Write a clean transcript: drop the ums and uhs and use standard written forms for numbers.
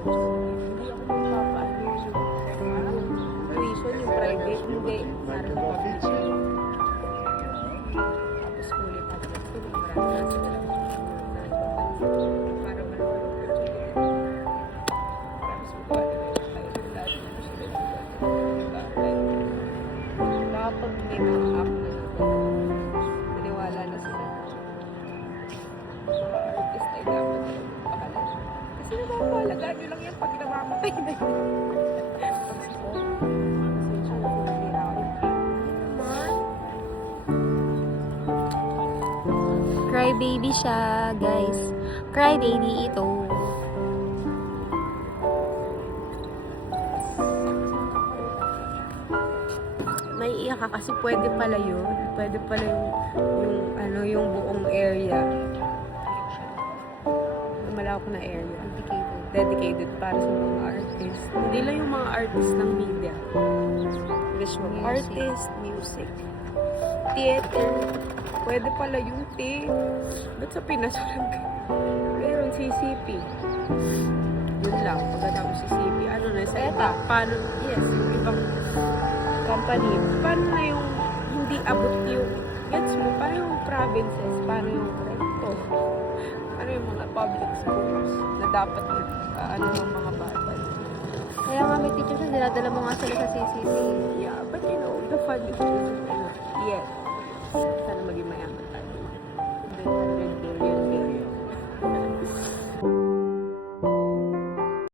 Hindi ako magpapaano yung tuition, yung private, hindi. Para sa public. Tapos fully public. Marami na sila lang. Para malawal opportunity. Para sa buwan na rin tayo ng lahat na sila nag-apply. Baka pag may mga app na naniwala na sila. Mga artist ay dapat na magpakalan. Kasi napapalagaan nyo lang yan pag namamatay na yun. Cry baby siya, guys. Cry baby ito. May iyak ka kasi pwede pala yun. Pwede pala yung buong area. Malawak na area. Dedicated para sa mga artists. Hindi lang yung mga artists ng media. Visual artist, music, theater. Pwede pala yung ba't sa Pinas walang meron CCP. Yun lang. Pagkatapos CCP, ano na sa iba? Paano, yes, yung ibang company. Paano na yung hindi abot yung gets mo? Paano yung provinces? Paano yung recto? Ano yung mga public schools na dapat ano yung mga bata? Kaya nga may teachers na dinadala mo nga sila sa CCC. Yeah, but you know, the fund is just enough. Yes. Sana maging mayaman tayo.